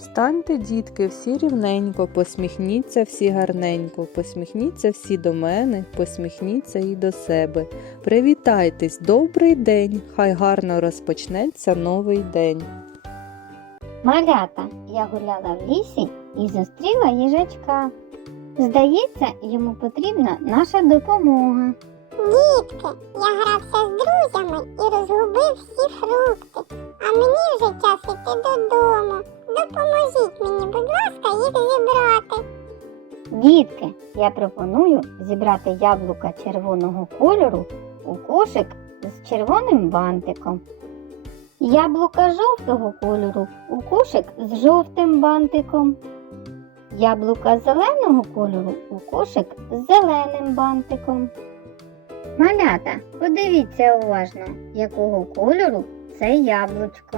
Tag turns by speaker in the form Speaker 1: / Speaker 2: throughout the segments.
Speaker 1: Станьте, дітки, всі рівненько, посміхніться всі гарненько, посміхніться всі до мене, посміхніться і до себе. Привітайтесь, добрий день, хай гарно розпочнеться новий день.
Speaker 2: Малята, я гуляла в лісі і зустріла їжачка. Здається, йому потрібна наша допомога.
Speaker 3: Дітки, я грався з друзями і розгубив всі фрукти, а мені вже час іти додому. Допоможіть мені, будь ласка, їх зібрати.
Speaker 2: Дітки, я пропоную зібрати яблука червоного кольору у кошик з червоним бантиком. Яблука жовтого кольору у кошик з жовтим бантиком. Яблука зеленого кольору у кошик з зеленим бантиком. Малята, подивіться уважно, якого кольору це яблучко.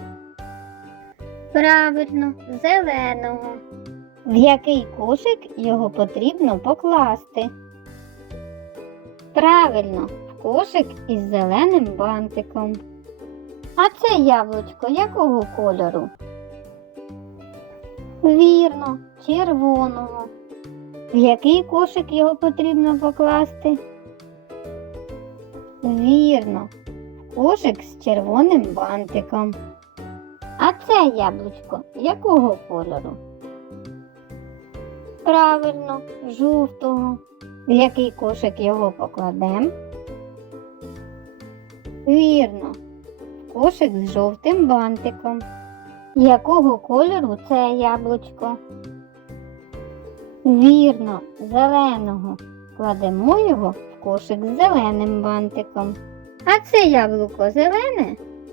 Speaker 2: Правильно, зеленого. В який кошик його потрібно покласти? Правильно, в кошик із зеленим бантиком. А це яблучко якого кольору? Вірно, червоного. В який кошик його потрібно покласти? Вірно, в кошик з червоним бантиком. А це яблучко якого кольору? Правильно, жовтого. В який кошик його покладемо? Вірно, в кошик з жовтим бантиком. Якого кольору це яблучко? Вірно, зеленого. Кладемо його в кошик з зеленим бантиком. А це яблуко зелене?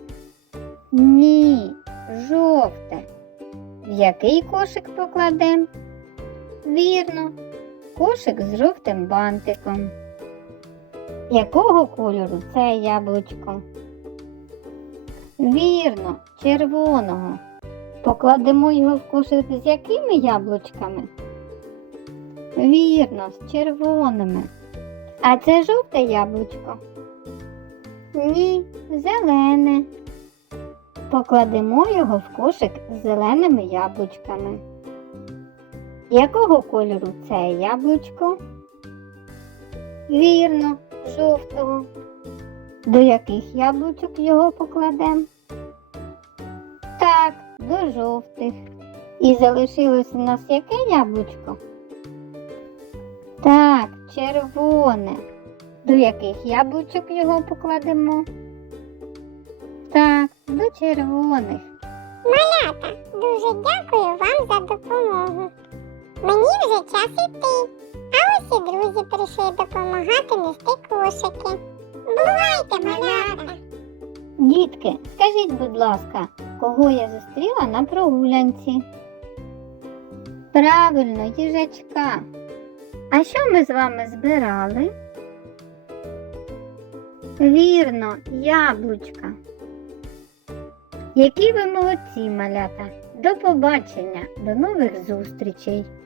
Speaker 2: Ні, жовте. В який кошик покладемо? Вірно, кошик з жовтим бантиком. Якого кольору це яблучко? Вірно, червоного. Покладемо його в кошик з якими яблучками? Вірно, з червоними. А це жовте яблучко? Ні, зелене. Покладемо його в кошик з зеленими яблучками. Якого кольору це яблучко? Вірно, жовтого. До яких яблучок його покладемо? Так, до жовтих. І залишилось у нас яке яблучко? Так, червоне. До яких яблучок його покладемо? Так, до червоних.
Speaker 3: Малята, дуже дякую вам за допомогу. Мені вже час іти, а ось і друзі прийшли допомагати нести кошики. Бувайте, малята!
Speaker 2: Дітки, скажіть, будь ласка, кого я зустріла на прогулянці? Правильно, їжачка. А що ми з вами збирали? Вірно, яблучка. Які ви молодці, малята! До побачення, до нових зустрічей!